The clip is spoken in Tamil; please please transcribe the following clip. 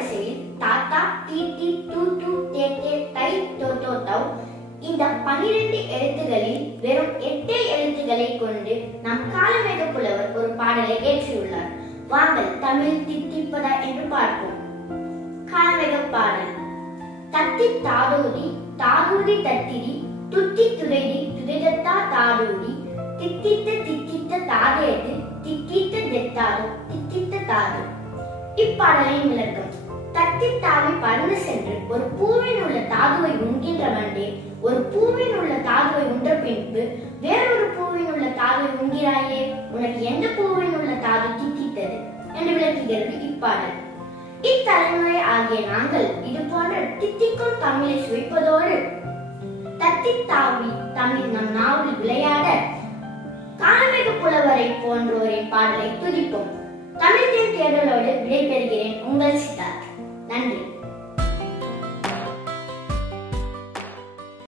வரிசையில் தாத்தா டி டி டு டு தே தே தை தோ தோ தௌ இந்த 12 எழுத்துகளில் வெறும் 8 எழுத்துக்களை கொண்டு நம் காலமேக புலவர் ஒரு பாடலை இயற்றியுள்ளார். வாங்கள் தமிழ் தித்திப்பதா என்று பார்ப்போம். காலமேக பாடல். தத்தி தாதோதி தாதூதி தத்திரி துத்தி துதைதி துதைதத்தா தாதூதி தித்தித்த தித்தித்த தாதேது தித்தித்த தெத்தாது தித்தித்த தாது. இப்பாடலின் விளக்கம். தத்தி தாவி பறந்து சென்று ஒரு பூவில் உள்ள தாதுவை உண்கின்ற வண்டே, ஒரு பூவில் உள்ள தாதுவை உண்ட பின்பு வேறொரு பூவில் உள்ள தாதுவை உண்கிறாயே, உனக்கு எந்த பூவில் உள்ள தாது தித்தித்தது என்று விளக்குகிறது இப்பாடல். இத்தலைமுறை ஆகிய நாங்கள் இது போன்ற தித்திக்கும் தமிழை சுவைப்பதோடு தத்தி தாவி தமிழ் நம் நாவில் விளையாட காலமேக புலவரை போன்றோரின் பாடலை துதிப்போம். தமிழ் தேடலோடு விடைபெறுகிறேன். உங்கள் சித்தார்த். நன்றி.